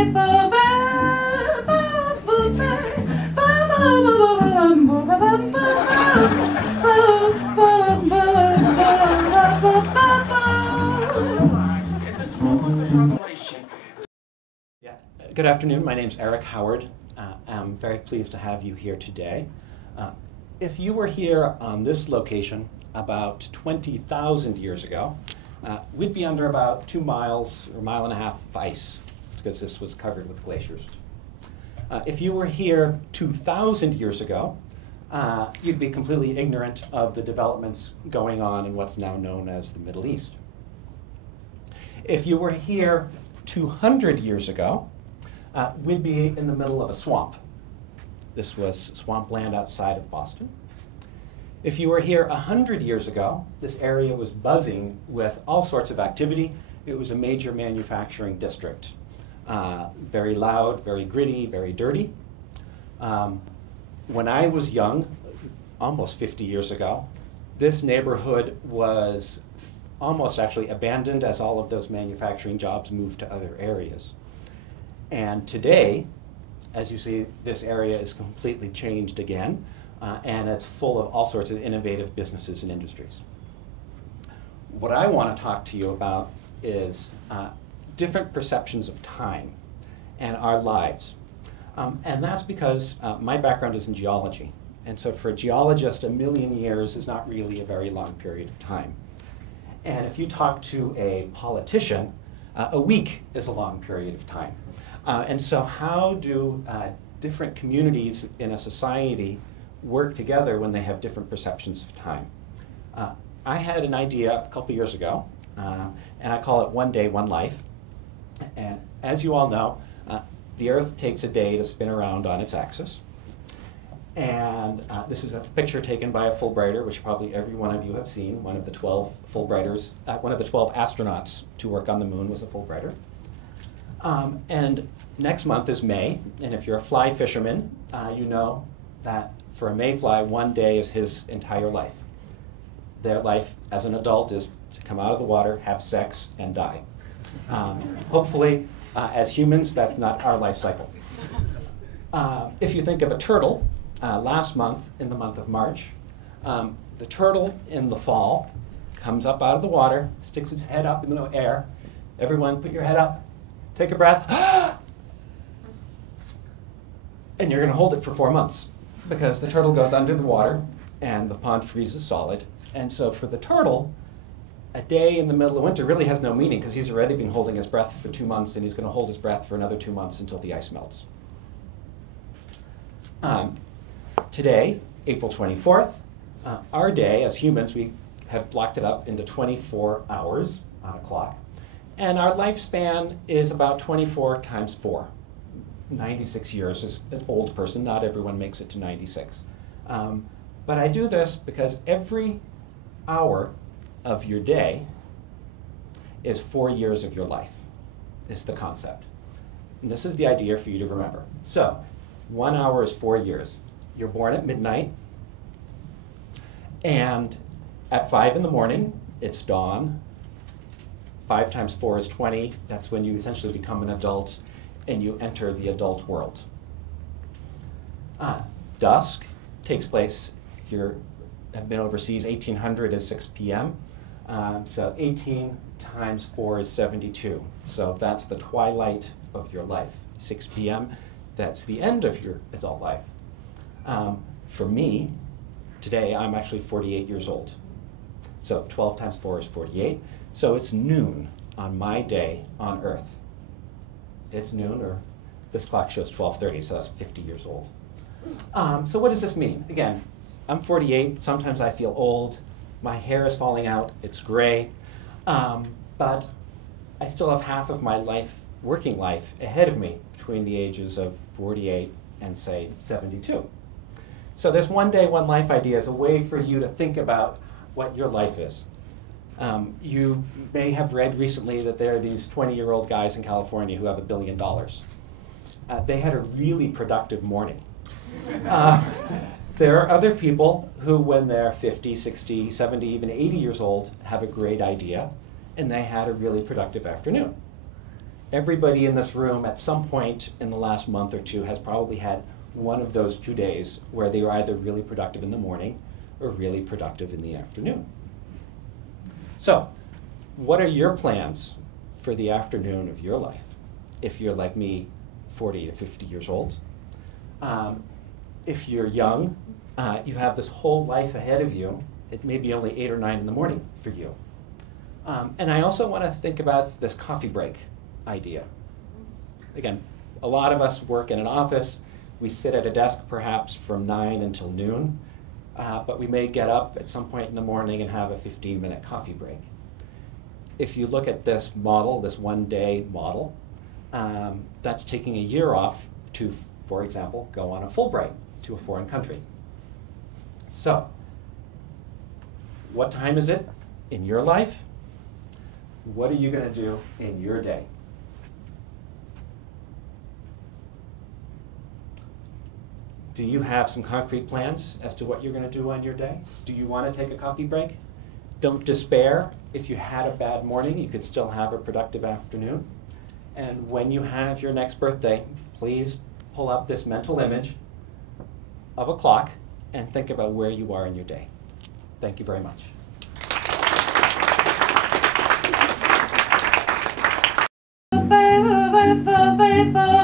Good afternoon. My name's Eric Howard. I'm very pleased to have you here today. If you were here on this location about 20,000 years ago, we'd be under about 2 miles or 1.5 miles of ice, because this was covered with glaciers. If you were here 2,000 years ago, you'd be completely ignorant of the developments going on in what's now known as the Middle East. If you were here 200 years ago, we'd be in the middle of a swamp. This was swampland outside of Boston. If you were here 100 years ago, this area was buzzing with all sorts of activity. It was a major manufacturing district. Very loud, very gritty, very dirty. When I was young, almost 50 years ago, this neighborhood was almost actually abandoned as all of those manufacturing jobs moved to other areas. And today, as you see, this area is completely changed again, and it's full of all sorts of innovative businesses and industries. What I want to talk to you about is different perceptions of time and our lives. And that's because my background is in geology. And so for a geologist, 1 million years is not really a very long period of time. And if you talk to a politician, a week is a long period of time. And so how do different communities in a society work together when they have different perceptions of time? I had an idea a couple years ago, and I call it one day, one life. And as you all know, the Earth takes a day to spin around on its axis. And this is a picture taken by a Fulbrighter, which probably every one of you have seen. One of the 12 Fulbrighters, one of the 12 astronauts to work on the moon was a Fulbrighter. And next month is May, and if you're a fly fisherman, you know that for a Mayfly, one day is his entire life. Their life as an adult is to come out of the water, have sex, and die. Hopefully, as humans, that's not our life cycle. If you think of a turtle, last month, in the month of March, the turtle in the fall comes up out of the water, sticks its head up in the air. Everyone, put your head up. Take a breath, and you're going to hold it for 4 months because the turtle goes under the water and the pond freezes solid. And so for the turtle, a day in the middle of winter really has no meaning because he's already been holding his breath for 2 months and he's going to hold his breath for another 2 months until the ice melts. Today, April 24th, our day as humans, we have blocked it up into 24 hours on a clock. And our lifespan is about 24 times 4. 96 years is an old person. Not everyone makes it to 96. But I do this because every hour of your day is 4 years of your life, is the concept. And this is the idea for you to remember. So 1 hour is 4 years. You're born at midnight. And at 5 in the morning, it's dawn. 5 times 4 is 20. That's when you essentially become an adult and you enter the adult world. Dusk takes place, if you have been overseas, 1800 is 6 p.m. So 18 times 4 is 72. So that's the twilight of your life. 6 p.m., that's the end of your adult life. For me, today, I'm actually 48 years old. So 12 times 4 is 48. So it's noon on my day on Earth. It's noon, or this clock shows 12:30, so that's 50 years old. So what does this mean? Again, I'm 48. Sometimes I feel old. My hair is falling out. It's gray. But I still have half of my life, working life, ahead of me between the ages of 48 and, say, 72. So this one day, one life idea is a way for you to think about what your life is. You may have read recently that there are these 20-year-old guys in California who have $1 billion. They had a really productive morning. There are other people who, when they're 50, 60, 70, even 80 years old, have a great idea, and they had a really productive afternoon. Everybody in this room at some point in the last month or two has probably had one of those 2 days where they were either really productive in the morning or really productive in the afternoon. So, what are your plans for the afternoon of your life? If you're like me, 40 to 50 years old. If you're young, you have this whole life ahead of you. It may be only 8 or 9 in the morning for you. And I also want to think about this coffee break idea. Again, a lot of us work in an office. We sit at a desk perhaps from 9 until noon, but we may get up at some point in the morning and have a 15-minute coffee break. If you look at this model, this one-day model, that's taking a year off to, for example, go on a Fulbright to a foreign country. So, what time is it in your life? What are you going to do in your day? Do you have some concrete plans as to what you're going to do on your day? Do you want to take a coffee break? Don't despair. If you had a bad morning, you could still have a productive afternoon. And when you have your next birthday, please pull up this mental image of a clock and think about where you are in your day. Thank you very much. Bye, bye, bye, bye, bye.